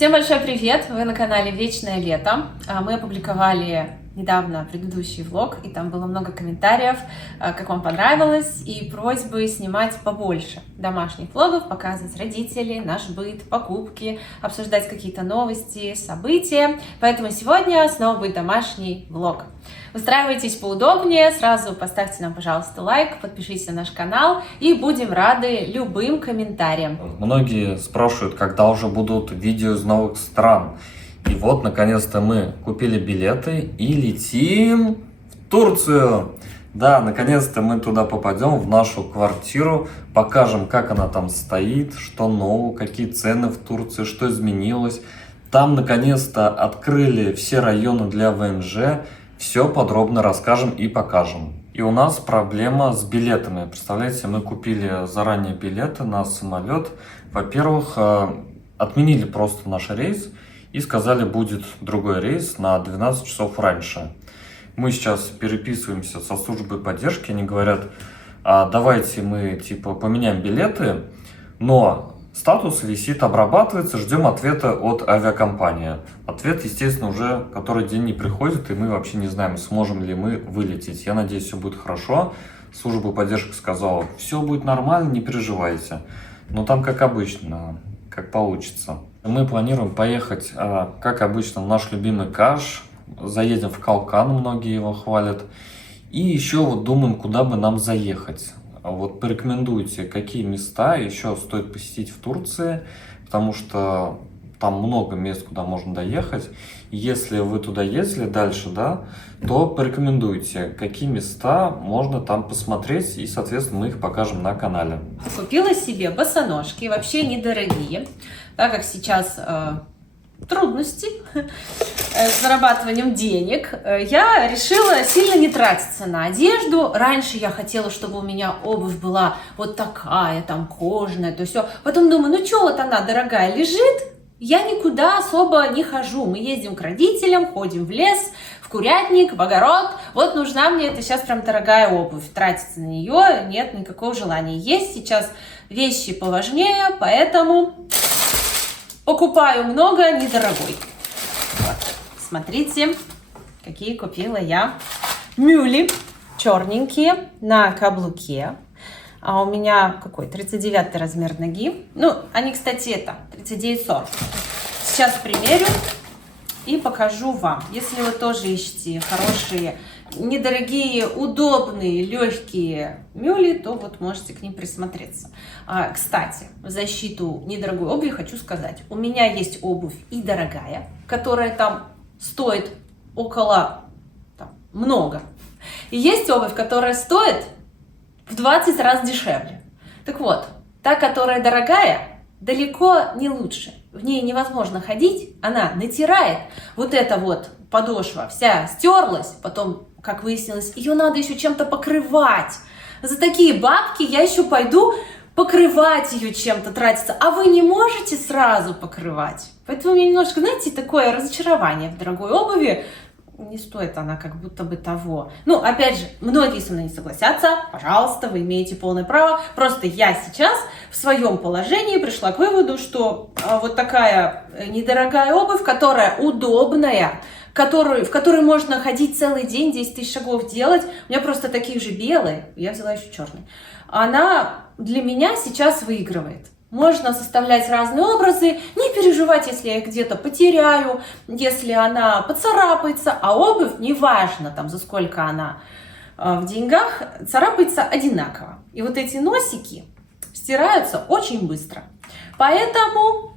Всем большой привет! Вы на канале Вечное Лето. Мы опубликовали недавно предыдущий влог, и там было много комментариев, как вам понравилось, и просьбы снимать побольше домашних влогов, показывать родителей, наш быт, покупки, обсуждать какие-то новости, события. Поэтому сегодня снова будет домашний влог. Устраивайтесь поудобнее, сразу поставьте нам, пожалуйста, лайк, подпишитесь на наш канал, и будем рады любым комментариям. Многие спрашивают, когда уже будут видео из новых стран. И вот, наконец-то, мы купили билеты и летим в Турцию. Да, наконец-то мы туда попадем, в нашу квартиру, покажем, как она там стоит, что нового, какие цены в Турции, что изменилось. Там, наконец-то, открыли все районы для ВНЖ. Все подробно расскажем и покажем. И у нас проблема с билетами. Представляете, мы купили заранее билеты на самолет. Во-первых, отменили просто наш рейс и сказали, будет другой рейс на 12 часов раньше. Мы сейчас переписываемся со службой поддержки. Они говорят, давайте мы типа поменяем билеты, но статус висит, обрабатывается, ждем ответа от авиакомпании. Ответ, естественно, уже который день не приходит, и мы вообще не знаем, сможем ли мы вылететь. Я надеюсь, все будет хорошо. Служба поддержки сказала, все будет нормально, не переживайте. Но там, как обычно, как получится. Мы планируем поехать, как обычно, в наш любимый Каш. Заедем в Калкан, многие его хвалят. И еще вот думаем, куда бы нам заехать. Вот порекомендуйте, какие места еще стоит посетить в Турции, потому что там много мест, куда можно доехать. Если вы туда ездили дальше, да, то порекомендуйте, какие места можно там посмотреть, и, соответственно, мы их покажем на канале. Купила себе босоножки, вообще недорогие, так как сейчас трудности с зарабатыванием денег, я решила сильно не тратиться на одежду. Раньше я хотела, чтобы у меня обувь была вот такая, там, кожаная, то все. Потом думаю, ну что вот она дорогая лежит, я никуда особо не хожу. Мы ездим к родителям, ходим в лес, в курятник, в огород. Вот нужна мне это сейчас прям дорогая обувь. Тратиться на нее нет никакого желания. Есть сейчас вещи поважнее, поэтому покупаю много, недорогой. Вот. Смотрите, какие купила я мюли черненькие на каблуке. А у меня какой? 39 размер ноги. Ну, они, кстати, это 39-40. Сейчас примерю и покажу вам. Если вы тоже ищете хорошие, недорогие, удобные, легкие мюли, то вот можете к ним присмотреться. Кстати, в защиту недорогой обуви хочу сказать. У меня есть обувь и дорогая, которая там стоит около, много. И есть обувь, которая стоит в 20 раз дешевле. Так вот, та, которая дорогая, далеко не лучше. В ней невозможно ходить, она натирает. Вот эта вот подошва вся стерлась, потом, как выяснилось, ее надо еще чем-то покрывать. За такие бабки я еще пойду покрывать ее чем-то, тратиться. А вы не можете сразу покрывать. Поэтому у меня немножко, знаете, такое разочарование в дорогой обуви. Не стоит она как будто бы того. Ну, опять же, многие со мной не согласятся. Пожалуйста, вы имеете полное право. Просто я сейчас в своем положении пришла к выводу, что вот такая недорогая обувь, которая удобная, в которой можно ходить целый день, 10 тысяч шагов делать. У меня просто такие же белые, я взяла еще черный. Она для меня сейчас выигрывает. Можно составлять разные образы, не переживать, если я их где-то потеряю, если она поцарапается, а обувь, неважно там за сколько она в деньгах, царапается одинаково. И вот эти носики стираются очень быстро. Поэтому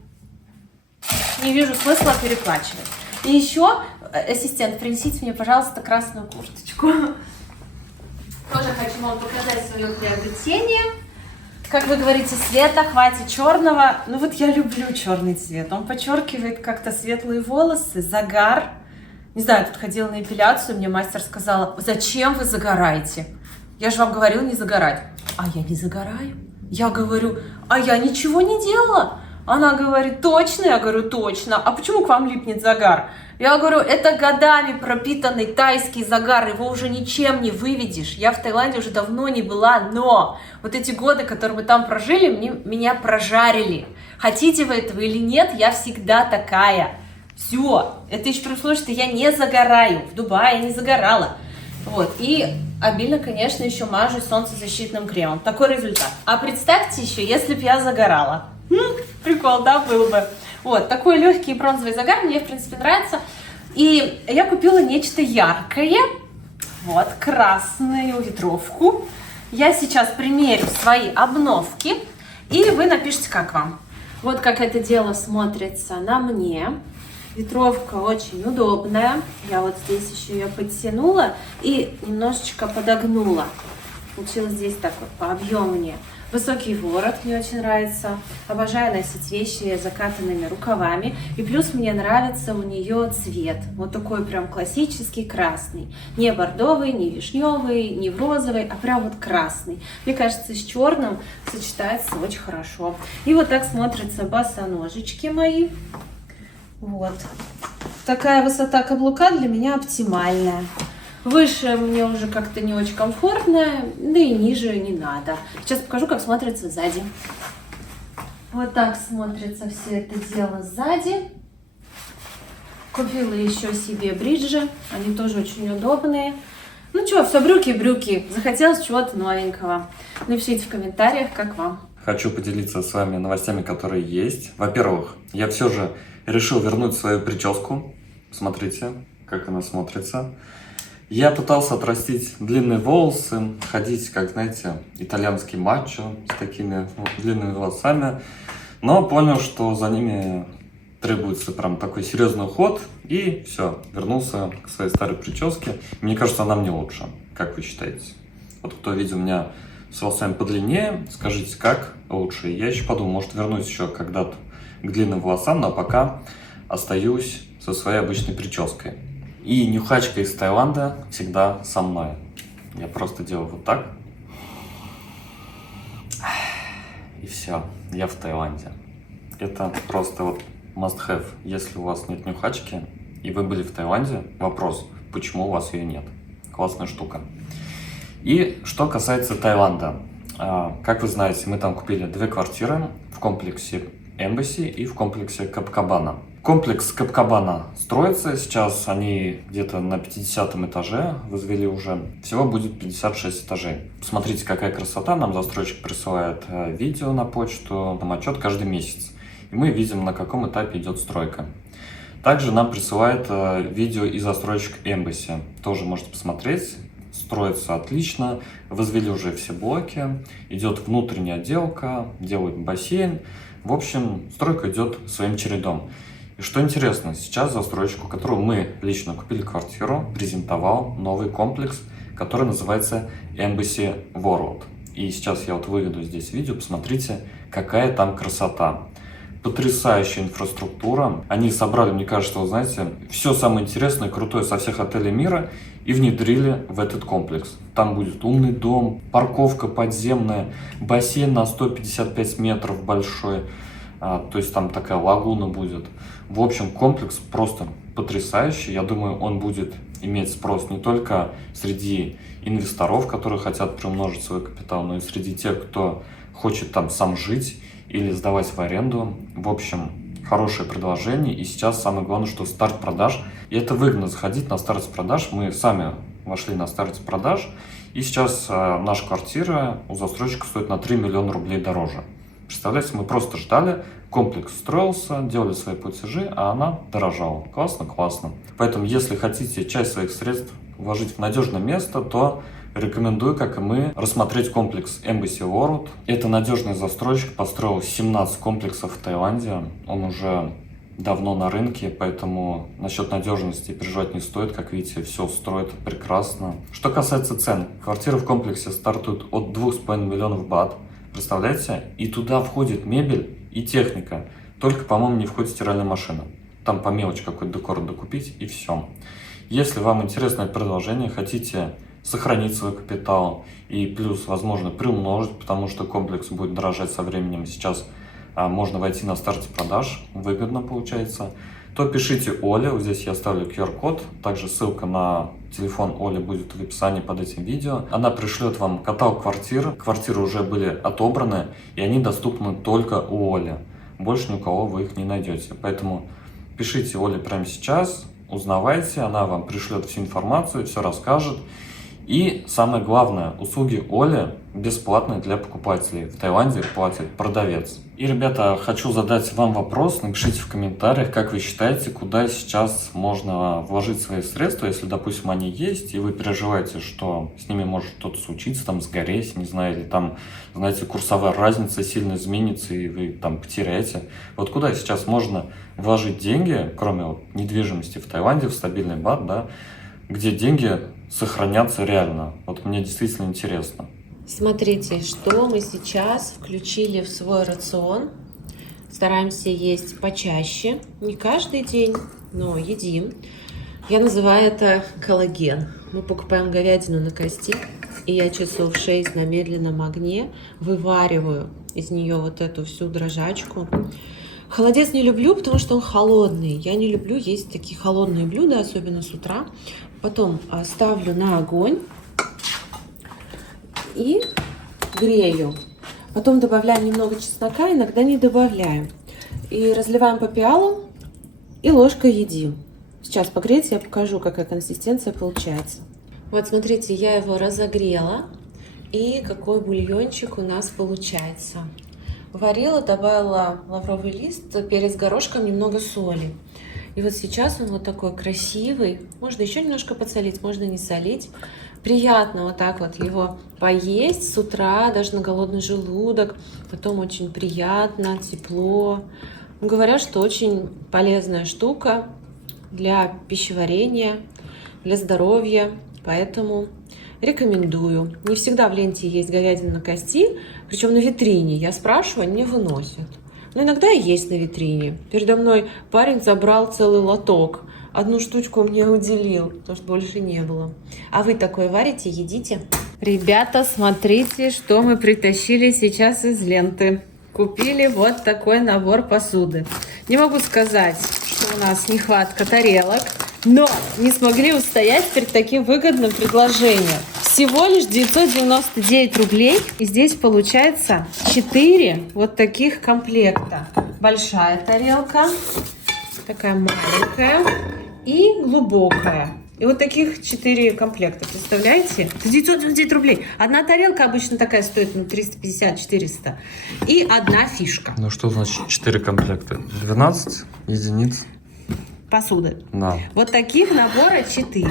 не вижу смысла переплачивать. И еще, ассистент, принесите мне, пожалуйста, красную курточку. Тоже хочу вам показать свое приобретение. Как вы говорите, Света, хватит черного. Ну вот я люблю черный цвет. Он подчеркивает как-то светлые волосы, загар. Не знаю, тут ходила на эпиляцию, мне мастер сказала, зачем вы загораете? Я же вам говорила не загорать. А я не загораю. Я говорю, а я ничего не делала. Она говорит, точно? Я говорю, точно. А почему к вам липнет загар? Я говорю, это годами пропитанный тайский загар, его уже ничем не выведешь. Я в Таиланде уже давно не была, но вот эти годы, которые мы там прожили, меня прожарили. Хотите вы этого или нет, я всегда такая. Все, это еще при условии, что я не загораю. В Дубае я не загорала. Вот, и обильно, конечно, еще мажусь солнцезащитным кремом. Такой результат. А представьте еще, если бы я загорала. Прикол, да, был бы. Вот, такой легкий бронзовый загар мне, в принципе, нравится. И я купила нечто яркое. Вот, красную ветровку. Я сейчас примерю свои обновки, и вы напишите, как вам. Вот как это дело смотрится на мне. Ветровка очень удобная. Я вот здесь еще ее подтянула и немножечко подогнула. Получилось здесь так вот пообъемнее. Высокий ворот мне очень нравится. Обожаю носить вещи с закатанными рукавами. И плюс мне нравится у нее цвет. Вот такой прям классический красный. Не бордовый, не вишневый, не в розовый, а прям вот красный. Мне кажется, с черным сочетается очень хорошо. И вот так смотрятся босоножечки мои. Вот. Такая высота каблука для меня оптимальная. Выше мне уже как-то не очень комфортно, да и ниже не надо. Сейчас покажу, как смотрится сзади. Вот так смотрится все это дело сзади. Купила еще себе бриджи, они тоже очень удобные. Ну что, все брюки. Захотелось чего-то новенького. Напишите в комментариях, как вам. Хочу поделиться с вами новостями, которые есть. Во-первых, я все же решил вернуть свою прическу. Смотрите, как она смотрится. Я пытался отрастить длинные волосы, ходить, как, знаете, итальянский мачо с такими длинными волосами. Но понял, что за ними требуется прям такой серьезный уход. И все, вернулся к своей старой прическе. Мне кажется, она мне лучше. Как вы считаете? Вот кто видел меня с волосами подлиннее, скажите, как лучше. Я еще подумал, может вернусь еще когда-то к длинным волосам, но пока остаюсь со своей обычной прической. И нюхачка из Таиланда всегда со мной. Я просто делаю вот так. И все, я в Таиланде. Это просто вот must have. Если у вас нет нюхачки, и вы были в Таиланде, вопрос, почему у вас ее нет. Классная штука. И что касается Таиланда. Как вы знаете, мы там купили 2 квартиры в комплексе Embassy и в комплексе Копакабана. Комплекс Копакабана строится, сейчас они где-то на 50-м этаже возвели уже. Всего будет 56 этажей. Посмотрите, какая красота. Нам застройщик присылает видео на почту, нам отчет каждый месяц. И мы видим, на каком этапе идет стройка. Также нам присылает видео и застройщик Embassy. Тоже можете посмотреть. Строится отлично. Возвели уже все блоки. Идет внутренняя отделка, делают бассейн. В общем, стройка идет своим чередом. И что интересно, сейчас застройщик, у которого мы лично купили квартиру, презентовал новый комплекс, который называется Embassy World. И сейчас я вот выведу здесь видео, посмотрите, какая там красота. Потрясающая инфраструктура. Они собрали, мне кажется, вы знаете, все самое интересное и крутое со всех отелей мира и внедрили в этот комплекс. Там будет умный дом, парковка подземная, бассейн на 155 метров большой. То есть там такая лагуна будет. В общем, комплекс просто потрясающий. Я думаю, он будет иметь спрос не только среди инвесторов, которые хотят приумножить свой капитал, но и среди тех, кто хочет там сам жить или сдавать в аренду. В общем, хорошее предложение. И сейчас самое главное, что старт продаж. И это выгодно заходить на старт продаж. Мы сами вошли на старт продаж. И сейчас наша квартира у застройщика стоит на 3 миллиона рублей дороже. Представляете, мы просто ждали, комплекс строился, делали свои платежи, а она дорожала. Классно, классно. Поэтому, если хотите часть своих средств вложить в надежное место, то рекомендую, как и мы, рассмотреть комплекс Embassy World. Это надежный застройщик, построил 17 комплексов в Таиланде. Он уже давно на рынке, поэтому насчет надежности переживать не стоит. Как видите, все строит прекрасно. Что касается цен, квартиры в комплексе стартуют от 2,5 миллионов бат. Представляете? И туда входит мебель и техника. Только, по-моему, не входит стиральная машина. Там по мелочи какой-то декор докупить и все. Если вам интересно это предложение, хотите сохранить свой капитал и плюс, возможно, приумножить, потому что комплекс будет дорожать со временем. Сейчас можно войти на старте продаж, выгодно получается, то пишите Оле, вот здесь я оставлю QR-код, также ссылка на телефон Оли будет в описании под этим видео. Она пришлет вам каталог квартир, квартиры уже были отобраны и они доступны только у Оли. больше ни у кого вы их не найдете. Поэтому пишите Оле прямо сейчас, узнавайте, она вам пришлет всю информацию, все расскажет. И самое главное, услуги Оли бесплатные для покупателей. В Таиланде платит продавец. И, ребята, хочу задать вам вопрос. Напишите в комментариях, как вы считаете, куда сейчас можно вложить свои средства, если, допустим, они есть, и вы переживаете, что с ними может что-то случиться, там, сгореть, не знаю, или там, знаете, курсовая разница сильно изменится, и вы там потеряете. Вот куда сейчас можно вложить деньги, кроме вот недвижимости в Таиланде, в стабильный бат, да, где деньги сохранятся реально? Вот мне действительно интересно. Смотрите, что мы сейчас включили в свой рацион. Стараемся есть почаще, не каждый день, но едим. Я называю это коллаген. Мы покупаем говядину на кости, и я часов 6 на медленном огне вывариваю из нее вот эту всю дрожжачку. Холодец не люблю, потому что он холодный. Я не люблю есть такие холодные блюда, особенно с утра. Потом ставлю на огонь и грею. Потом добавляем немного чеснока, иногда не добавляем. И разливаем по пиалам и ложкой едим. Сейчас погреется, я покажу, какая консистенция получается. Вот смотрите, я его разогрела. И какой бульончик у нас получается. Варила, добавила лавровый лист, перец горошком, немного соли. И вот сейчас он вот такой красивый. Можно еще немножко подсолить, можно не солить. Приятно вот так вот его поесть с утра, даже на голодный желудок. Потом очень приятно, тепло. Говорят, что очень полезная штука для пищеварения, для здоровья. Поэтому рекомендую. Не всегда в ленте есть говядина на кости, причем на витрине. Я спрашиваю, они не выносят. Но иногда и есть на витрине. Передо мной парень забрал целый лоток. Одну штучку мне уделил, потому что больше не было. А вы такое варите, едите? Ребята, смотрите, что мы притащили сейчас из ленты. Купили вот такой набор посуды. Не могу сказать, что у нас нехватка тарелок, но не смогли устоять перед таким выгодным предложением. Всего лишь 999 рублей. И здесь получается 4 вот таких комплекта. Большая тарелка, такая маленькая и глубокая. И вот таких 4 комплекта, представляете? 999 рублей. Одна тарелка обычно такая стоит 350-400. И одна фишка. Ну что значит 4 комплекта? 12 единиц Посуды. Да. Вот таких набора 4.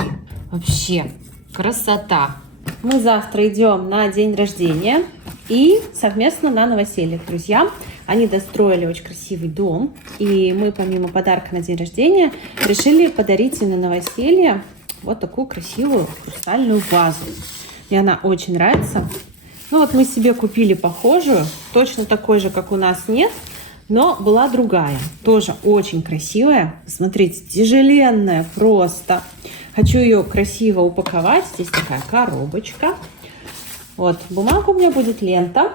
Вообще, красота. Мы завтра идем на день рождения и совместно на новоселье к друзьям. Они достроили очень красивый дом, и мы помимо подарка на день рождения решили подарить им на новоселье вот такую красивую хрустальную вазу. Мне она очень нравится. Ну вот мы себе купили похожую, точно такой же, как у нас нет, но была другая, тоже очень красивая. Смотрите, тяжеленная просто. Хочу ее красиво упаковать. Здесь такая коробочка. Вот, бумага у меня будет, лента.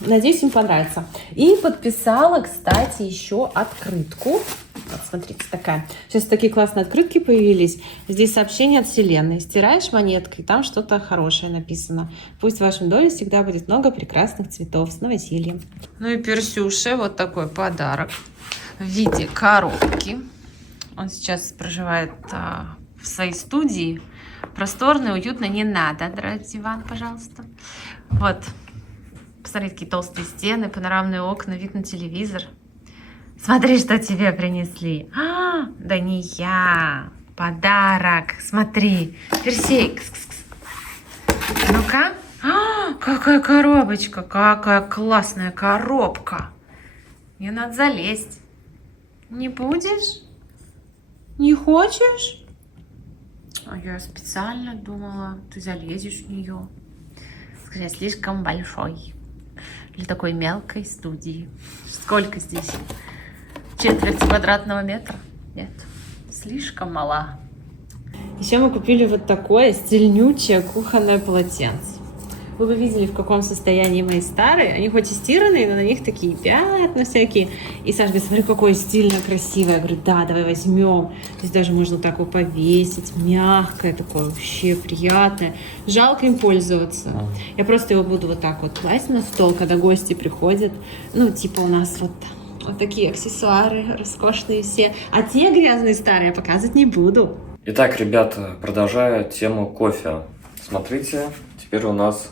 Надеюсь, им понравится. И подписала, кстати, еще открытку. Вот, смотрите, такая. Сейчас такие классные открытки появились. Здесь сообщение от Вселенной. Стираешь монеткой, там что-то хорошее написано. Пусть в вашем доме всегда будет много прекрасных цветов. С новосельем. Ну и Персюше вот такой подарок в виде коробки. Он сейчас проживает в своей студии. Просторно, уютно, не надо драть диван, пожалуйста. Вот. Посмотри, какие толстые стены, панорамные окна, вид на телевизор. Смотри, что тебе принесли. Да не я. Подарок. Смотри. Персей. Ну-ка. Какая коробочка. Какая классная коробка. Мне надо залезть. Не будешь? Не хочешь? А я специально думала, ты залезешь в нее. Скажи, слишком большой для такой мелкой студии. Сколько здесь? Четверть квадратного метра? Нет, слишком мала. Еще мы купили вот такое стильнючее кухонное полотенце. Вы бы видели, в каком состоянии мои старые. Они хоть и стиранные, но на них такие пятна всякие. И Саша говорит, смотри, какое стильно, красивое. Я говорю, да, давай возьмем. Здесь даже можно так его повесить. Мягкое такое, вообще приятное. Жалко им пользоваться. Я просто его буду вот так вот класть на стол, когда гости приходят. Ну, типа у нас вот Вот такие аксессуары роскошные все. А те грязные старые показывать не буду. Итак, ребята, продолжая тему кофе. Смотрите, теперь у нас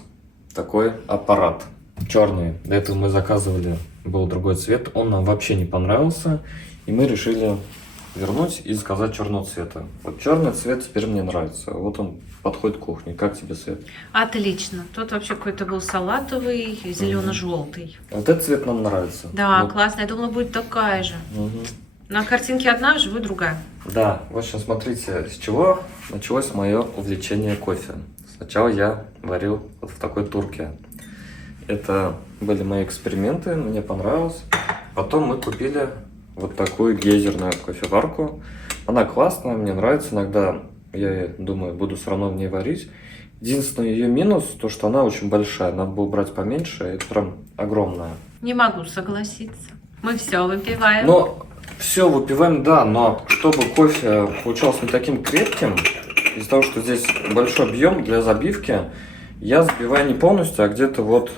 такой аппарат. Черный. До этого мы заказывали, был другой цвет. Он нам вообще не понравился. И мы решили вернуть и заказать черного цвета. Вот черный цвет теперь мне нравится. Вот он подходит к кухне. Как тебе, Свет? Отлично. Тут вообще какой-то был салатовый, зелено-желтый. Вот этот цвет нам нравится. Да, Вот. классно. Я думала, будет такая же. Мгм. На картинке одна, вживую другая. Да, в общем, смотрите, с чего началось мое увлечение кофе. Сначала я варил вот в такой турке. Это были мои эксперименты, мне понравилось. Потом мы купили вот такую гейзерную кофеварку. Она классная, мне нравится. Иногда я думаю, буду все равно в ней варить. Единственный ее минус, то что она очень большая. Надо было брать поменьше, это прям огромная. Не могу согласиться. Мы все выпиваем. Но все выпиваем, да, но чтобы кофе получался не таким крепким, из-за того, что здесь большой объем для забивки, я забиваю не полностью, а где-то вот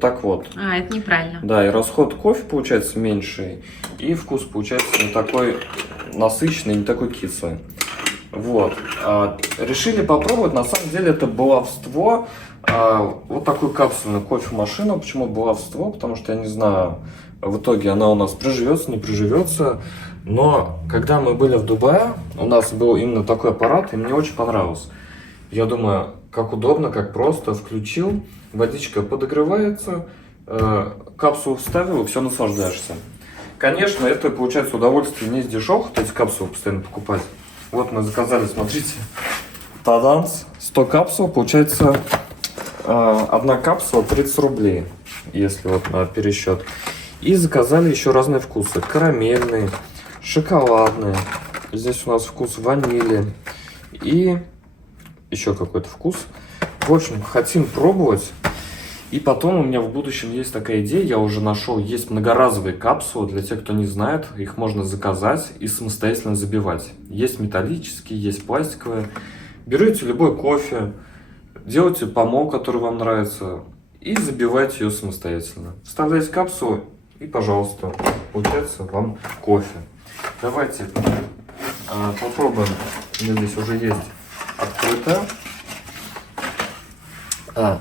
так вот. А, это неправильно. Да, и расход кофе получается меньше, и вкус получается не такой насыщенный, не такой кислый. Вот. Решили попробовать, на самом деле это баловство, вот такую капсульную кофемашину. Почему баловство? Потому что я не знаю, в итоге она у нас приживется, не приживется. Но когда мы были в Дубае, у нас был именно такой аппарат, и мне очень понравился. Я думаю, как удобно, как просто. Включил, водичка подогревается, капсулу вставил, и все, наслаждаешься. Конечно, это получается удовольствие не из дешевых, эти капсулы постоянно покупать. Вот мы заказали, смотрите, таданс, 100 капсул, получается одна капсула 30 рублей, если вот на пересчет. И заказали еще разные вкусы, карамельный, шоколадный, здесь у нас вкус ванили и еще какой-то вкус. В общем, хотим пробовать. И потом у меня в будущем есть такая идея, я уже нашел, есть многоразовые капсулы, для тех, кто не знает, их можно заказать и самостоятельно забивать. Есть металлические, есть пластиковые. Берете любой кофе, делайте помол, который вам нравится, и забивайте ее самостоятельно. Вставляете капсулу и, пожалуйста, получается вам кофе. Давайте попробуем, у меня здесь уже есть открытая.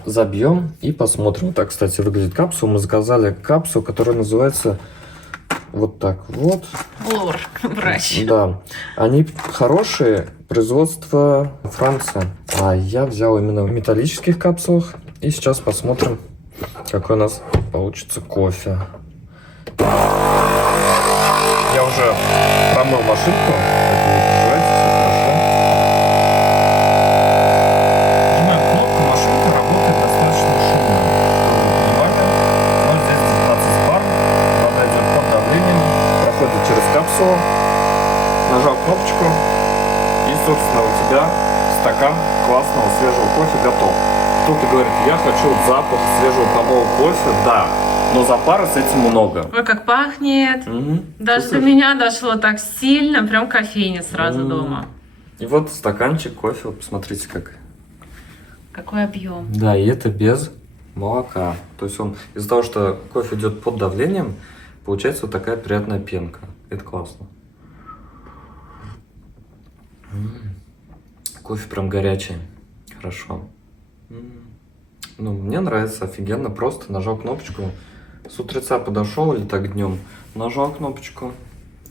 Забьем и посмотрим. Так, кстати, выглядит капсула. Мы заказали капсулу, которая называется вот так вот. Лор, врач. Да. Они хорошие, производство Франция. А я взял именно в металлических капсулах. И сейчас посмотрим, какой у нас получится кофе. Я уже промыл машинку, поэтому не переживайте, все хорошо. Нажимаем кнопку, машинка работает достаточно шумно, чтобы вы понимали. Но здесь 19 бар, вода идет под давлением, проходит через капсулу. Нажал кнопочку, и, собственно, у тебя стакан классного свежего кофе готов. Кто-то говорит, я хочу запах свежего промытого кофе, да. Но запара с этим много. Ой, как пахнет. Даже до меня дошло так сильно, прям кофейня сразу дома. И вот стаканчик кофе, вот посмотрите как. Какой объем. Да, и это без молока. То есть он из-за того, что кофе идет под давлением, получается вот такая приятная пенка. Это классно. Кофе прям горячий. Хорошо. Ну, мне нравится, офигенно. Просто нажал кнопочку. С утреца подошел или так днем, нажал кнопочку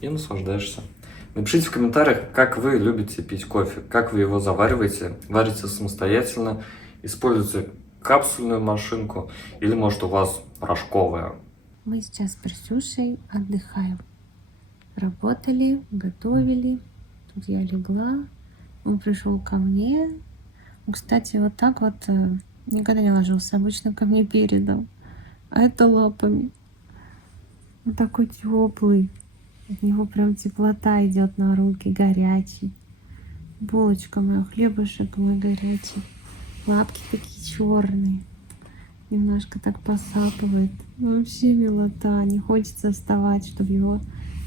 и наслаждаешься. Напишите в комментариях, как вы любите пить кофе, как вы его завариваете, варите самостоятельно, используете капсульную машинку или может у вас порошковая. Мы сейчас с Присюшей отдыхаем. Работали, готовили. Тут я легла. Он пришел ко мне. Он, кстати, вот так вот никогда не ложился. Обычно ко мне передом. А это лапами. Он такой теплый. От него прям теплота идет на руки, горячий. Булочка моя, хлебушек мой горячий. Лапки такие черные. Немножко так посапывает. Вообще милота. Не хочется вставать, чтобы его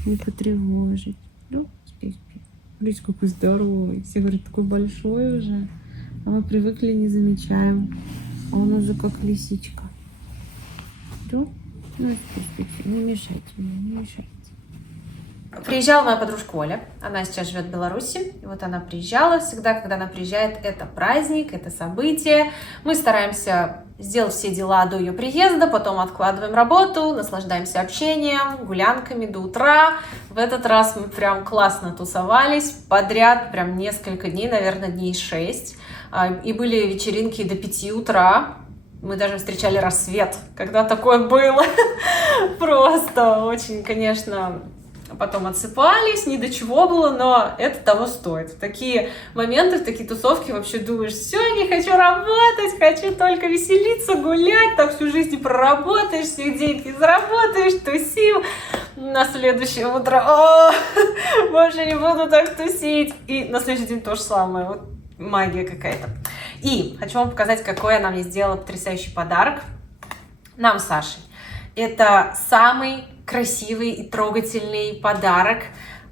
не потревожить. Ну, спи. Видите, какой здоровый. Все говорят, такой большой уже. А мы привыкли, не замечаем. А он уже как лисичка. Ну, спустите, не мешайте мне, не мешайте. Приезжала моя подружка Оля, она сейчас живет в Беларуси, и вот она приезжала всегда, когда она приезжает, это праздник, это событие, мы стараемся сделать все дела до ее приезда, потом откладываем работу, наслаждаемся общением, гулянками до утра. В этот раз мы прям классно тусовались, подряд, прям несколько дней, наверное, дней 6, и были вечеринки до 5 утра. Мы даже встречали рассвет, когда такое было. Просто очень, конечно, потом отсыпались, ни до чего было, но это того стоит. В такие моменты, в такие тусовки вообще думаешь, все, не хочу работать, хочу только веселиться, гулять, так всю жизнь проработаешь, все деньги заработаешь, тусим. На следующее утро, больше не буду так тусить. И на следующий день то же самое, вот магия какая-то. И хочу вам показать, какой она мне сделала потрясающий подарок нам с Сашей. Это самый красивый и трогательный подарок,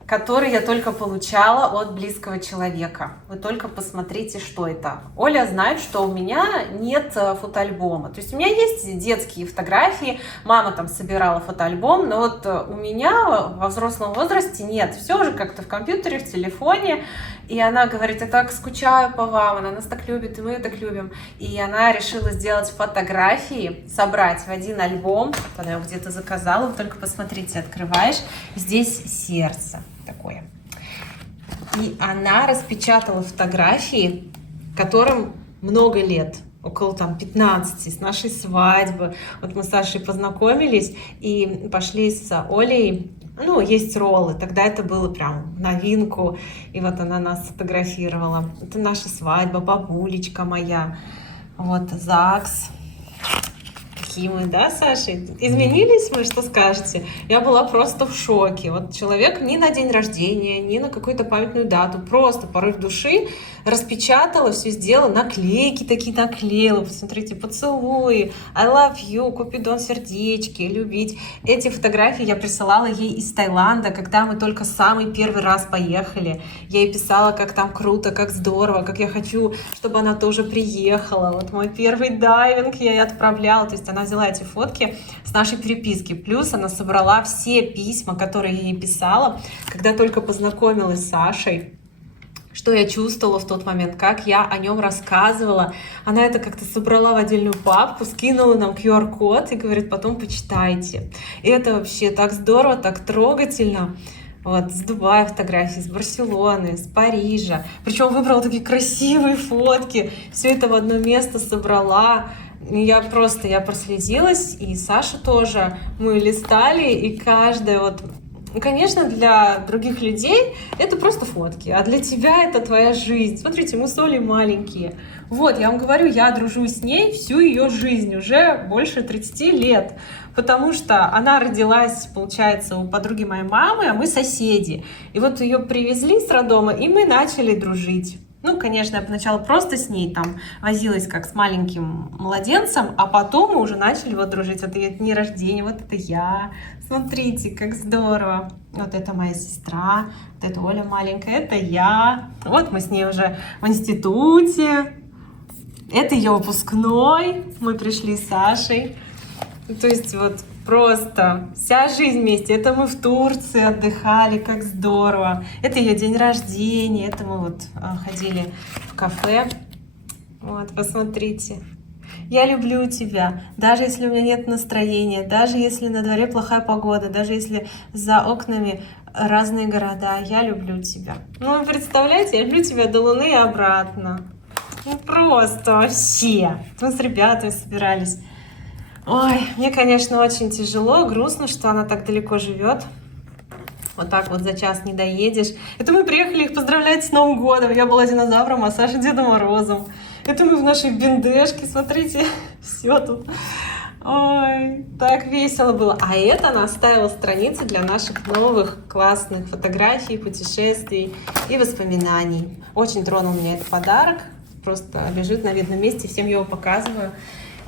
который я только получала от близкого человека. Вы только посмотрите, что это. Оля знает, что у меня нет фотоальбома. То есть у меня есть детские фотографии, мама там собирала фотоальбом, но вот у меня во взрослом возрасте нет. Все уже как-то в компьютере, в телефоне. И она говорит, я так скучаю по вам, она нас так любит, и мы ее так любим. И она решила сделать фотографии, собрать в один альбом. Она его где-то заказала, вы только посмотрите, открываешь, здесь сердце такое. И она распечатала фотографии, которым много лет, около там 15, с нашей свадьбы. Вот мы с Сашей познакомились и пошли с Олей, ну, есть роллы. Тогда это было прям в новинку. И вот она нас сфотографировала. Это наша свадьба, бабулечка моя. Вот ЗАГС. Какие мы, да, Саша? Изменились мы, что скажете? Я была просто в шоке. Вот человек ни на день рождения, ни на какую-то памятную дату, просто порыв души распечатала, все сделала, наклейки такие наклеила, посмотрите, поцелуи, I love you, Купидон, сердечки, любить. Эти фотографии я присылала ей из Таиланда, когда мы только самый первый раз поехали. Я ей писала, как там круто, как здорово, как я хочу, чтобы она тоже приехала. Вот мой первый дайвинг я ей отправляла, то есть она взяла эти фотки с нашей переписки, плюс она собрала все письма, которые я ей писала, когда только познакомилась с Сашей, что я чувствовала в тот момент, как я о нем рассказывала. Она это как-то собрала в отдельную папку, скинула нам QR-код и говорит, потом почитайте. И это вообще так здорово, так трогательно. Вот, с Дубая фотографии, с Барселоны, с Парижа. Причем выбрала такие красивые фотки, все это в одно место собрала. Я прослезилась, и Саша тоже. Мы листали, и каждая вот... Конечно, для других людей это просто фотки, а для тебя это твоя жизнь. Смотрите, мы с Олей маленькие. Вот, я вам говорю, я дружу с ней всю ее жизнь, уже больше 30 лет. Потому что она родилась, получается, у подруги моей мамы, а мы соседи. И вот ее привезли с роддома, и мы начали дружить. Ну, конечно, я поначалу просто с ней там возилась как с маленьким младенцем, а потом мы уже начали вот дружить. Вот ее дни рождения, вот это я. Смотрите, как здорово. Вот это моя сестра, вот это Оля маленькая, это я. Вот мы с ней уже в институте. Это ее выпускной. Мы пришли с Сашей. То есть вот просто вся жизнь вместе. Это мы в Турции отдыхали, как здорово. Это ее день рождения. Это мы вот ходили в кафе. Вот, посмотрите. Я люблю тебя, даже если у меня нет настроения, даже если на дворе плохая погода, даже если за окнами разные города. Я люблю тебя. Ну, вы представляете, я люблю тебя до Луны и обратно. Ну, просто вообще. Мы с ребятами собирались. Ой, мне, конечно, очень тяжело, грустно, что она так далеко живет. Вот так вот за час не доедешь. Это мы приехали их поздравлять с Новым годом. Я была динозавром, а Саша Дедом Морозом. Это мы в нашей бендешке, смотрите, все тут. Ой, так весело было. А это она оставила страницы для наших новых классных фотографий, путешествий и воспоминаний. Очень тронул меня этот подарок. Просто лежит на видном месте, всем его показываю.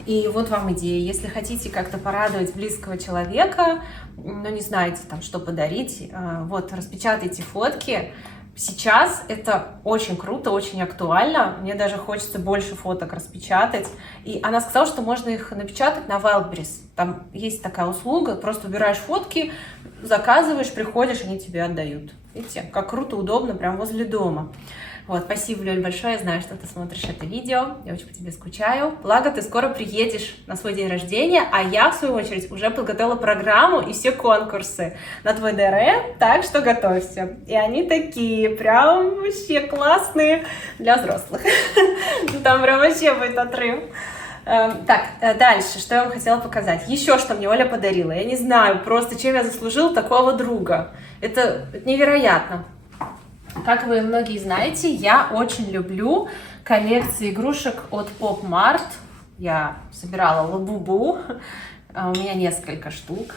И вот вам идея. Если хотите как-то порадовать близкого человека, но не знаете, там, что подарить, вот, распечатайте фотки. Сейчас это очень круто, очень актуально. Мне даже хочется больше фоток распечатать. И она сказала, что можно их напечатать на Wildberries. Там есть такая услуга, просто убираешь фотки, заказываешь, приходишь, они тебе отдают. Видите, как круто, удобно, прям возле дома. Вот, спасибо, Лёль, большое, я знаю, что ты смотришь это видео, я очень по тебе скучаю. Благо, ты скоро приедешь на свой день рождения, а я, в свою очередь, уже подготовила программу и все конкурсы на твой ДР, так что готовься. И они такие, прям вообще классные для взрослых. Там прям вообще будет отрыв. Так, дальше, что я вам хотела показать. Еще что мне Оля подарила. Я не знаю просто, чем я заслужила такого друга. Это невероятно. Как вы многие знаете, я очень люблю коллекции игрушек от Pop Mart. Я собирала Лабубу, у меня несколько штук.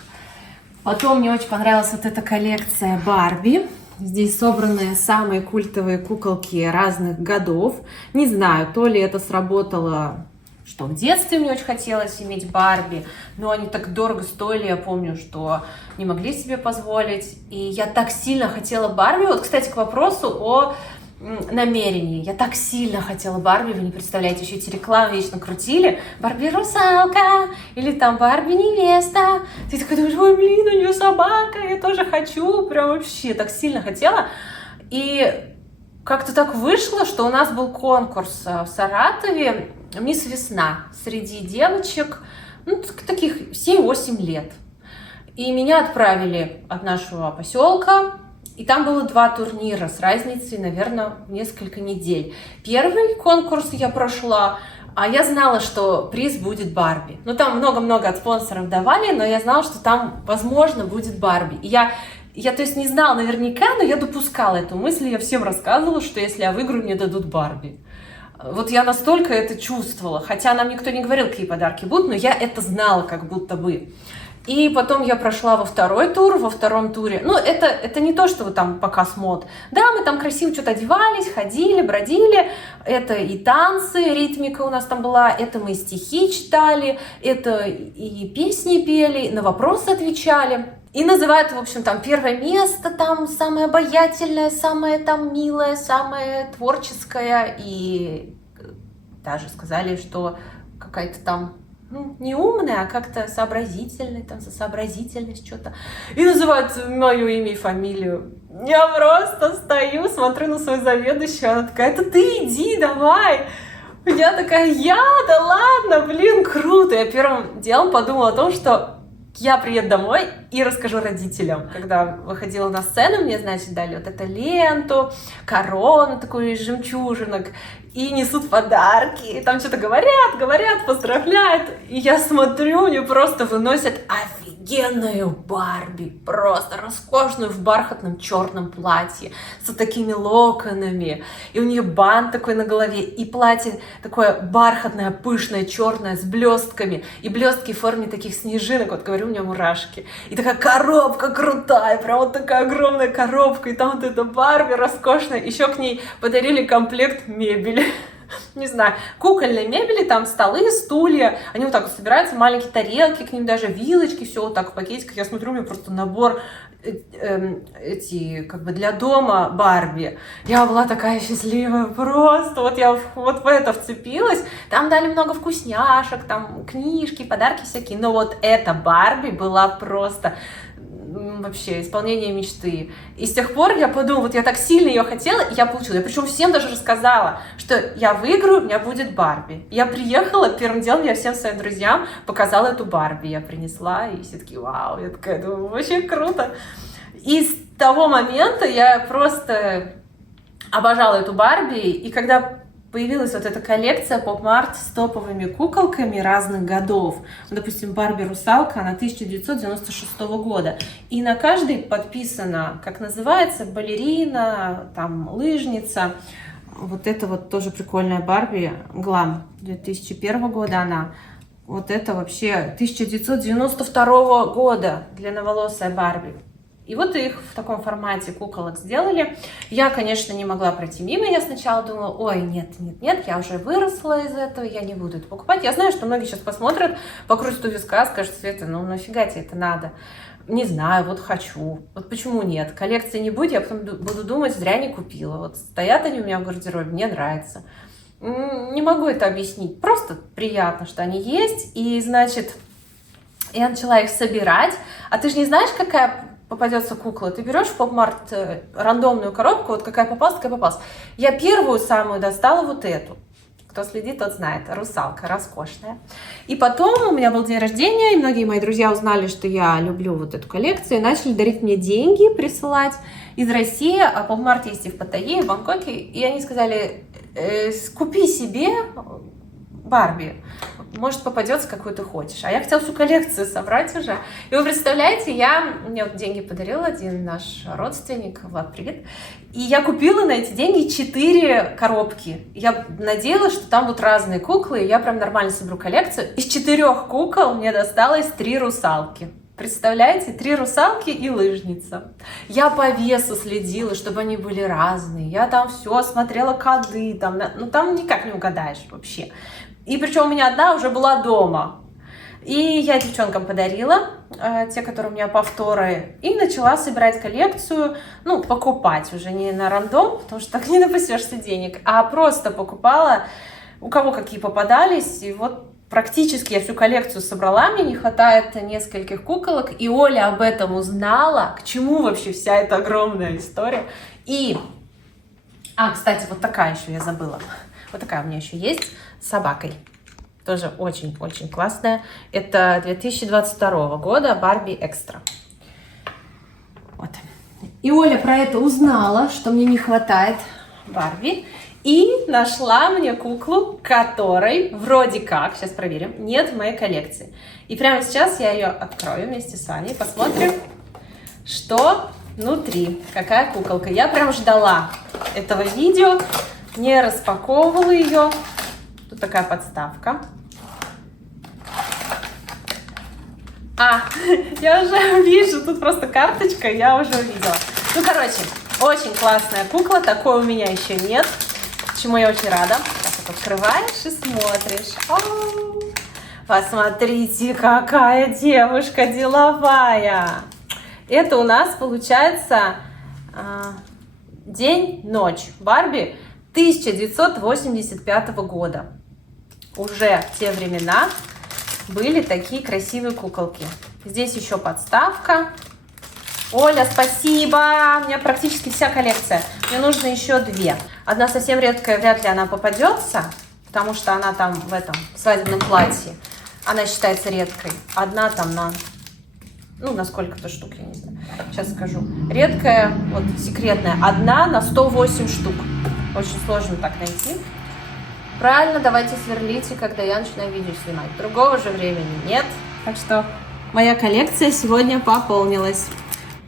Потом мне очень понравилась вот эта коллекция Барби. Здесь собраны самые культовые куколки разных годов. Не знаю, то ли это сработало, что в детстве мне очень хотелось иметь Барби, но они так дорого стоили, я помню, что не могли себе позволить. И я так сильно хотела Барби. Вот, кстати, к вопросу о намерении. Я так сильно хотела Барби, вы не представляете, еще эти рекламы вечно крутили. Барби-русалка, или там Барби-невеста. Ты такой думаешь, ой, блин, у нее собака, я тоже хочу. Прям вообще так сильно хотела. И как-то так вышло, что у нас был конкурс в Саратове «Мисс Весна» среди девочек, ну, таких 7-8 лет. И меня отправили от нашего поселка, и там было 2 турнира с разницей, наверное, в несколько недель. Первый конкурс я прошла, а я знала, что приз будет Барби. Ну, там много-много от спонсоров давали, но я знала, что там, возможно, будет Барби. И я, то есть, не знала наверняка, но я допускала эту мысль, я всем рассказывала, что если я выиграю, мне дадут Барби. Вот я настолько это чувствовала, хотя нам никто не говорил, какие подарки будут, но я это знала как будто бы. И потом я прошла во второй тур, во втором туре. Ну, это не то, что вы там показ мод. Да, мы там красиво что-то одевались, ходили, бродили. Это и танцы, ритмика у нас там была, это мы и стихи читали, это и песни пели, на вопросы отвечали. И называют, в общем, там первое место, там самое обаятельное, самое там милое, самое творческое. И даже сказали, что какая-то там, ну, не умная, а как-то сообразительная, там за сообразительность что-то. И называют мое имя и фамилию. Я просто стою, смотрю на свою заведующую, она такая, это ты иди, давай. Я такая, да ладно, блин, круто. Я первым делом подумала о том, что я приеду домой и расскажу родителям. Когда выходила на сцену, мне, значит, дали вот эту ленту, корону такую из жемчужинок, и несут подарки, и там что-то говорят, поздравляют, и я смотрю, мне просто выносят офигенную Барби, просто роскошную в бархатном черном платье, с такими локонами, и у нее бант такой на голове, и платье такое бархатное, пышное, черное, с блестками, и блестки в форме таких снежинок, вот говорю, у меня мурашки, и такая коробка крутая, прям вот такая огромная коробка, и там вот эта Барби роскошная, еще к ней подарили комплект мебели. Не знаю, кукольной мебели, там столы, стулья, они вот так вот собираются, маленькие тарелки, к ним даже вилочки, все вот так в пакетиках. Я смотрю, у меня просто набор эти, как бы для дома Барби. Я была такая счастливая, просто вот я вот в это вцепилась. Там дали много вкусняшек, там книжки, подарки всякие, но вот эта Барби была просто вообще исполнение мечты. И с тех пор я подумала, вот я так сильно ее хотела, и я получила. Я причем всем даже рассказала, что я выиграю, у меня будет Барби. Я приехала, первым делом я всем своим друзьям показала эту Барби. Я принесла, и все такие, вау, я такая, думаю, вообще круто. И с того момента я просто обожала эту Барби, и когда появилась вот эта коллекция Pop Mart с топовыми куколками разных годов. Допустим, Барби-русалка, она 1996 года. И на каждой подписано, как называется, балерина, там, лыжница. Вот это вот тоже прикольная Барби, Глам, 2001 года она. Вот это вообще 1992 года длинноволосая Барби. И вот их в таком формате куколок сделали. Я, конечно, не могла пройти мимо. Я сначала думала, ой, нет, я уже выросла из этого, я не буду это покупать. Я знаю, что многие сейчас посмотрят, покрутят у виска, скажут, Света, ну нафига тебе это надо? Не знаю, вот хочу. Вот почему нет? Коллекции не будет, я потом буду думать, зря не купила. Вот стоят они у меня в гардеробе, мне нравится. Не могу это объяснить. Просто приятно, что они есть. И, значит, Я начала их собирать. А ты же не знаешь, какая попадется кукла? Ты берешь в Поп-Март рандомную коробку, вот какая попалась, такая попалась. Я первую самую достала вот эту. Кто следит, тот знает. Русалка, роскошная. И потом у меня был день рождения, и многие мои друзья узнали, что я люблю вот эту коллекцию, и начали дарить мне деньги, присылать из России. А Поп-Март есть и в Паттайе, и в Бангкоке. И они сказали, купи себе Барби. Может, попадется, какую ты хочешь. А я хотела всю коллекцию собрать уже. И вы представляете, мне вот деньги подарил один наш родственник, Влад, привет. И я купила на эти деньги 4 коробки. Я надеялась, что там будут разные куклы, и я прям нормально соберу коллекцию. Из 4 кукол мне досталось 3 русалки. Представляете? 3 русалки и лыжница. Я по весу следила, чтобы они были разные. Я там все смотрела коды. Там никак не угадаешь вообще. И причем у меня одна уже была дома. И я девчонкам подарила, те, которые у меня повторы, и начала собирать коллекцию, покупать уже не на рандом, потому что так не напасешься денег, а просто покупала, у кого какие попадались, и вот практически я всю коллекцию собрала, мне не хватает нескольких куколок, и Оля об этом узнала, к чему вообще вся эта огромная история. Кстати, вот такая еще я забыла. Вот такая у меня еще есть с собакой. Тоже очень-очень классная. Это 2022 года Барби Экстра. Вот. И Оля про это узнала, что мне не хватает Барби. И нашла мне куклу, которой вроде как, сейчас проверим, нет в моей коллекции. И прямо сейчас я ее открою вместе с вами. Посмотрим, что внутри. Какая куколка. Я прям ждала этого видео. Не распаковывала ее. Тут такая подставка. Я уже вижу, тут просто карточка, я уже увидела. Очень классная кукла, такой у меня еще нет, чему я очень рада. Так вот открываешь и смотришь. Посмотрите, какая девушка деловая. Это у нас получается день-ночь Барби 1985 года. Уже в те времена были такие красивые куколки. Здесь еще подставка. Оля, спасибо! У меня практически вся коллекция. Мне нужно еще 2. Одна совсем редкая, вряд ли она попадется, потому что она там в этом свадебном платье. Она считается редкой. Одна там на сколько-то штук, я не знаю. Сейчас скажу. Редкая, вот секретная. Одна на 108 штук. Очень сложно так найти. Правильно, давайте сверлите, когда я начинаю видео снимать. Другого же времени нет. Так что моя коллекция сегодня пополнилась.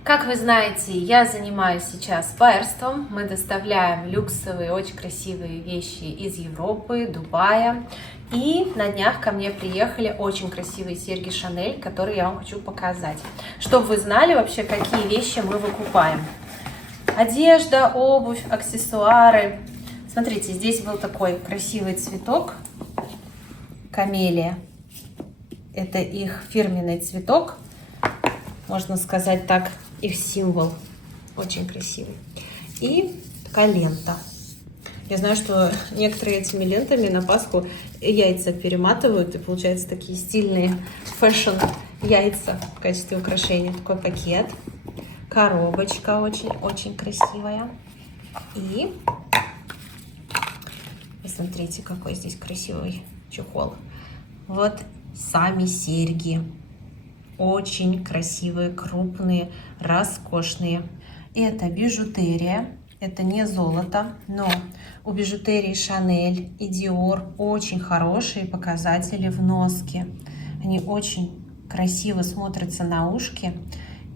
Как вы знаете, я занимаюсь сейчас байерством. Мы доставляем люксовые, очень красивые вещи из Европы, Дубая. И на днях ко мне приехали очень красивые серьги Шанель, которые я вам хочу показать. Чтобы вы знали вообще, какие вещи мы выкупаем. Одежда, обувь, аксессуары. Смотрите, здесь был такой красивый цветок. Камелия. Это их фирменный цветок. Можно сказать так, их символ. Очень красивый. И такая лента. Я знаю, что некоторые этими лентами на Пасху яйца перематывают, и получаются такие стильные фэшн яйца в качестве украшения. Такой пакет. Коробочка очень-очень красивая. И посмотрите, какой здесь красивый чехол. Вот сами серьги. Очень красивые, крупные, роскошные. Это бижутерия. Это не золото, но у бижутерии Шанель и Диор очень хорошие показатели в носке. Они очень красиво смотрятся на ушке.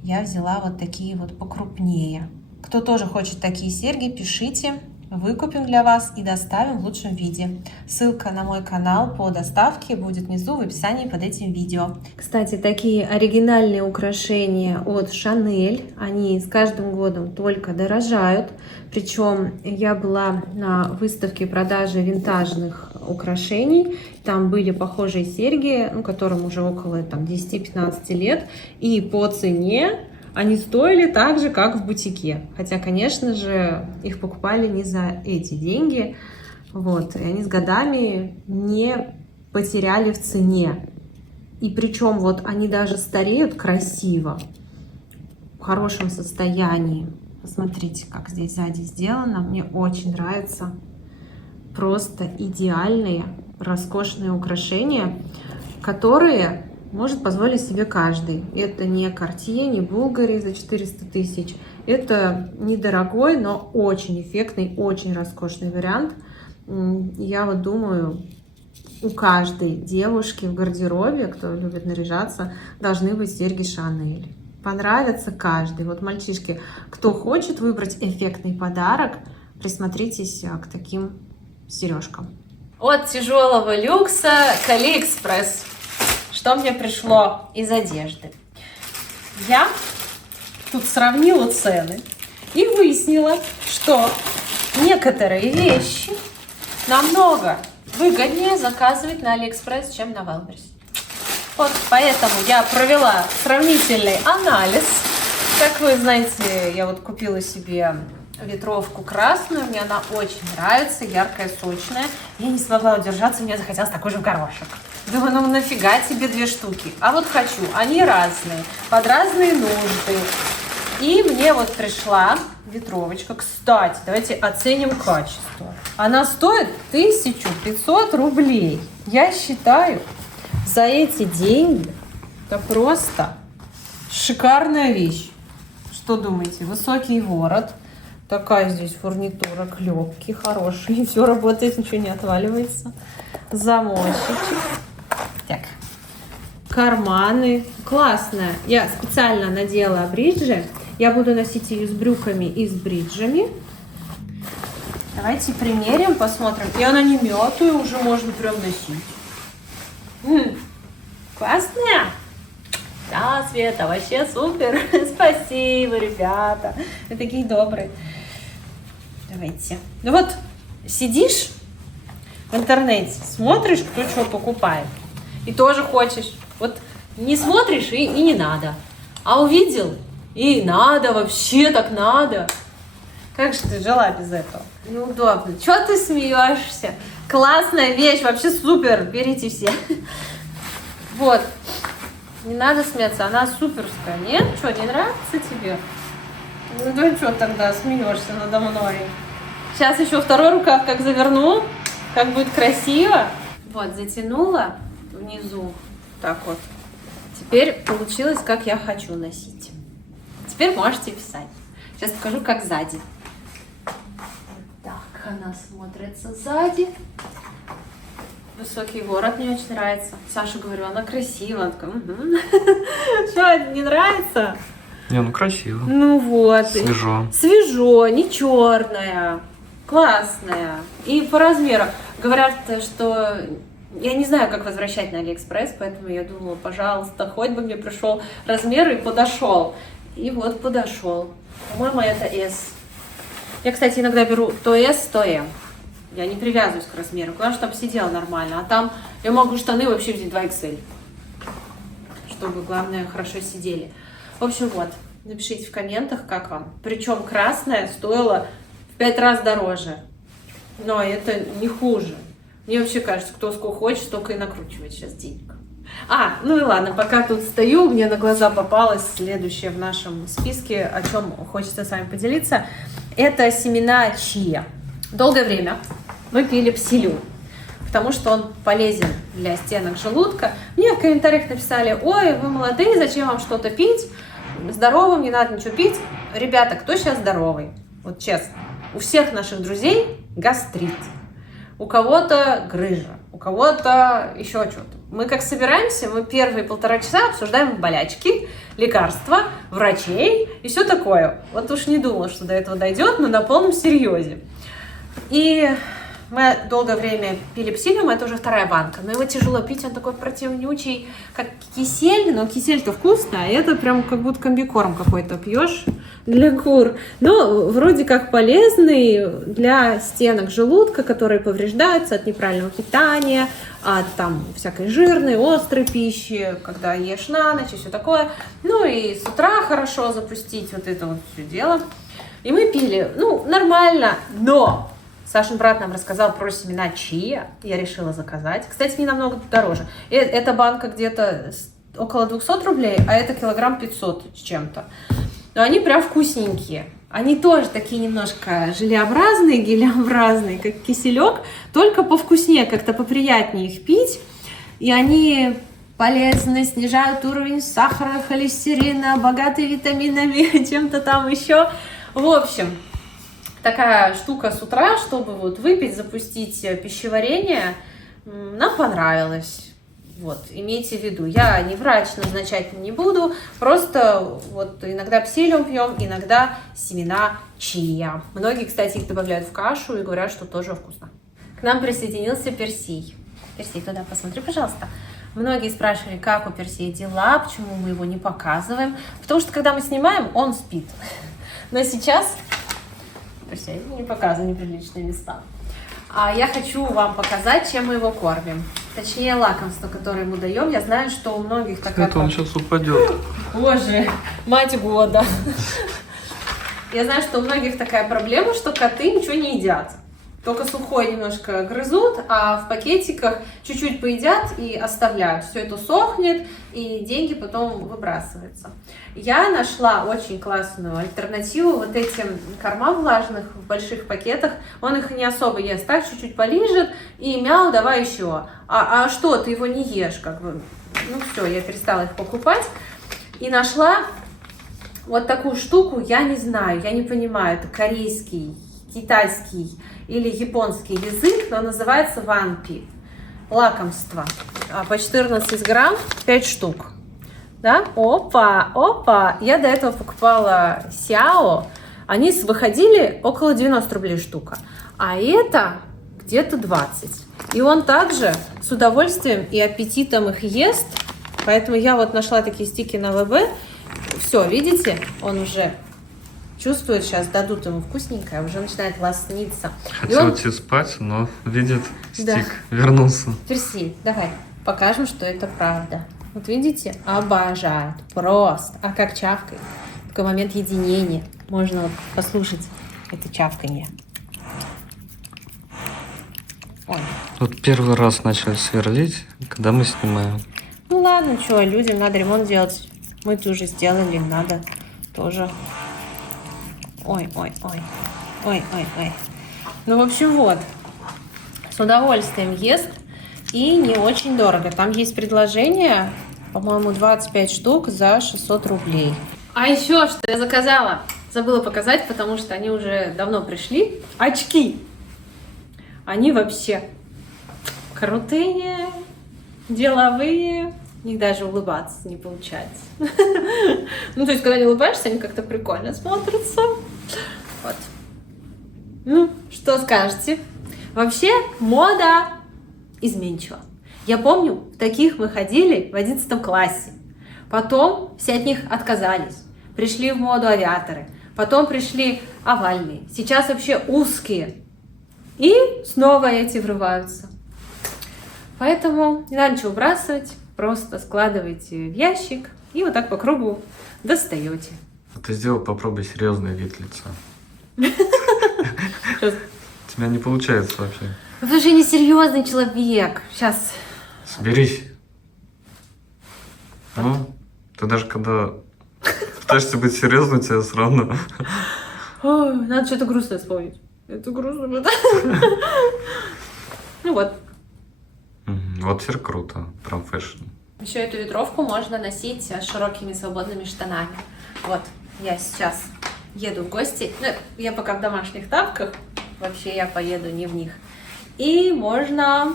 Я взяла вот такие вот покрупнее. Кто тоже хочет такие серьги, пишите. Выкупим для вас и доставим в лучшем виде. Ссылка на мой канал по доставке будет внизу в описании под этим видео. Кстати, такие оригинальные украшения от Chanel, они с каждым годом только дорожают. Причем я была на выставке продажи винтажных украшений. Там были похожие серьги, которым уже около 10-15 лет. И по цене они стоили так же, как в бутике. Хотя, конечно же, их покупали не за эти деньги. Вот. И они с годами не потеряли в цене. И причем вот они даже стареют красиво, в хорошем состоянии. Посмотрите, как здесь сзади сделано. Мне очень нравится. Просто идеальные, роскошные украшения, которые может позволить себе каждый. Это не Cartier, не Bulgari за 400 тысяч. Это недорогой, но очень эффектный, очень роскошный вариант. Я вот думаю, у каждой девушки в гардеробе, кто любит наряжаться, должны быть серьги Шанель. Понравится каждый. Вот, мальчишки, кто хочет выбрать эффектный подарок, присмотритесь к таким сережкам. От тяжелого люкса к Алиэкспресс. Что мне пришло из одежды? Я тут сравнила цены и выяснила, что некоторые вещи намного выгоднее заказывать на Алиэкспресс, чем на Wildberries. Вот поэтому я провела сравнительный анализ. Как вы знаете, я вот купила себе ветровку красную, мне она очень нравится, яркая, сочная. Я не смогла удержаться, мне захотелось такой же в горошек. Думаю, ну нафига тебе 2 штуки? А вот хочу, они разные, под разные нужды. И мне вот пришла ветровочка. Кстати, давайте оценим качество. Она стоит 1500 рублей. Я считаю, за эти деньги это просто шикарная вещь. Что думаете? Высокий ворот. Такая здесь фурнитура, клепки хорошие. Все работает, ничего не отваливается. Замочечек. Так. Карманы. Классная. Я специально надела бриджи. Я буду носить ее с брюками и с бриджами. Давайте примерим, посмотрим. И она не мятая, уже можно прям носить. Классная? Да, Света, вообще супер. Спасибо, ребята. Вы такие добрые. Давайте. Ну вот, сидишь в интернете, смотришь, кто что покупает. И тоже хочешь. Вот не смотришь и не надо. А увидел и надо, вообще так надо. Как же ты жила без этого? Неудобно. Чего ты смеешься? Классная вещь, вообще супер. Берите все. Вот. Не надо смеяться, она суперская. Нет? Что, не нравится тебе? Ну да что тогда смеешься надо мной? Сейчас еще второй рукав как заверну. Как будет красиво. Вот, затянула внизу. Так вот. Теперь получилось, как я хочу носить. Теперь можете писать. Сейчас покажу, как сзади. Так, она смотрится сзади. Высокий ворот мне очень нравится. Саша, говорю, она красивая. Она такая, Что, не нравится? Не, ну красиво. Ну вот. Свежо. Свежо, не черная. Классная. И по размеру. Говорят, что... Я не знаю, как возвращать на Алиэкспресс, поэтому я думала, пожалуйста, хоть бы мне пришел размер и подошел. И вот подошел. По-моему, это S. Я, кстати, иногда беру то S, то M. Я не привязываюсь к размеру, главное, чтобы сидела нормально. А там я могу штаны вообще взять 2XL. Чтобы, главное, хорошо сидели. В общем, вот. Напишите в комментах, как вам. Причем красная стоила в 5 раз дороже. Но это не хуже. Мне вообще кажется, кто сколько хочет, столько и накручивает сейчас денег. Ну и ладно, пока тут стою, мне на глаза попалось следующее в нашем списке, о чем хочется с вами поделиться. Это семена чиа. Долгое время мы пили псилю, потому что он полезен для стенок желудка. Мне в комментариях написали: ой, вы молодые, зачем вам что-то пить? Здоровым не надо ничего пить. Ребята, кто сейчас здоровый? Вот честно, у всех наших друзей гастрит. У кого-то грыжа, у кого-то еще что-то. Мы как собираемся, мы первые 1,5 часа обсуждаем болячки, лекарства, врачей и все такое. Вот уж не думала, что до этого дойдет, но на полном серьезе. И мы долгое время пили псилиум, это уже 2-я банка. Но его тяжело пить, он такой противнючий, как кисель. Но кисель-то вкусно, а это прям как будто комбикорм какой-то пьешь для кур. Но вроде как полезный для стенок желудка, которые повреждаются от неправильного питания, от там всякой жирной, острой пищи, когда ешь на ночь и все такое. Ну и с утра хорошо запустить вот это вот все дело. И мы пили, нормально, но Сашин брат нам рассказал про семена чиа. Я решила заказать. Кстати, не намного дороже. Эта банка где-то около 200 рублей, а это килограмм 500 с чем-то. Но они прям вкусненькие. Они тоже такие немножко желеобразные, гелеобразные, как киселек, только повкуснее, как-то поприятнее их пить. И они полезны, снижают уровень сахара, холестерина, богаты витаминами, чем-то там еще. В общем, такая штука с утра, чтобы вот выпить, запустить пищеварение, нам понравилось. Вот, имейте в виду, я не врач, назначать не буду, просто вот иногда псилиум пьем, иногда семена чиа. Многие, кстати, их добавляют в кашу и говорят, что тоже вкусно. К нам присоединился Персей. Персей, туда посмотри, пожалуйста. Многие спрашивали, как у Персея дела, почему мы его не показываем. Потому что, когда мы снимаем, он спит. Но сейчас Персей не показываю неприличные места. А я хочу вам показать, чем мы его кормим. Точнее, лакомство, которое ему даем. Я знаю, что у многих такая... Это он сейчас упадет. Боже, мать года. Я знаю, что у многих такая проблема, что коты ничего не едят. Только сухой немножко грызут, а в пакетиках чуть-чуть поедят и оставляют. Все это сохнет, и деньги потом выбрасываются. Я нашла очень классную альтернативу вот этим кормам влажных в больших пакетах. Он их не особо ест, так чуть-чуть полижет и мяу, давай еще. А что, ты его не ешь, как бы. Ну все, я перестала их покупать. И нашла вот такую штуку, я не знаю, я не понимаю, это корейский, китайский или японский язык, но называется ванпи. Лакомство. По 14 грамм 5 штук. Да? Опа, опа. Я до этого покупала сяо. Они выходили около 90 рублей штука. А это где-то 20. И он также с удовольствием и аппетитом их ест. Поэтому я вот нашла такие стики на ВБ. Все, видите, он уже чувствует, сейчас дадут ему вкусненькое, уже начинает лосниться. Хотел идти спать, но видит стик, Да. вернулся. Персей, давай покажем, что это правда. Вот видите, обожают, просто. А как чавкает. Такой момент единения. Можно вот послушать это чавканье. Ой. Вот первый раз начали сверлить, когда мы снимаем. Ну ладно, что, людям надо ремонт делать. Мы-то уже сделали, надо тоже. Ой, ой, ой. Ой, ой, ой. Ну, в общем, вот. С удовольствием ест. И не очень дорого. Там есть предложение, по-моему, 25 штук за 600 рублей. А еще что я заказала. Забыла показать, потому что они уже давно пришли. Очки. Они вообще крутые, деловые. В них даже улыбаться не получается. Ну, то есть, когда не улыбаешься, они как-то прикольно смотрятся. Вот. Ну, что скажете? Вообще, мода изменчива. Я помню, в таких мы ходили в 11 классе. Потом все от них отказались. Пришли в моду авиаторы. Потом пришли овальные. Сейчас вообще узкие. И снова эти врываются. Поэтому не надо ничего выбрасывать. Просто складываете в ящик и вот так по кругу достаете. Ты сделал, попробуй серьезный вид лица. У тебя не получается вообще. Вы же не серьезный человек. Сейчас. Соберись. Ну, ты даже когда пытаешься быть серьезным, тебе все равно. Ой, надо что-то грустное вспомнить. Это грустно, да? Ну вот. Вот теперь круто. Прям фэшн. Еще эту ветровку можно носить с широкими свободными штанами. Вот, я сейчас еду в гости. Ну, я пока в домашних тапках. Вообще я поеду не в них. И можно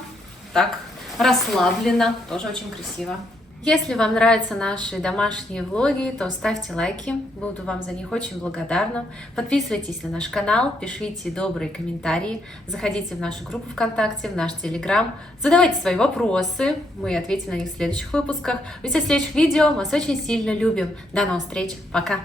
так расслабленно. Тоже очень красиво. Если вам нравятся наши домашние влоги, то ставьте лайки. Буду вам за них очень благодарна. Подписывайтесь на наш канал, пишите добрые комментарии, заходите в нашу группу ВКонтакте, в наш Телеграм, задавайте свои вопросы, мы ответим на них в следующих выпусках. И в следующих видео мы вас очень сильно любим. До новых встреч, пока!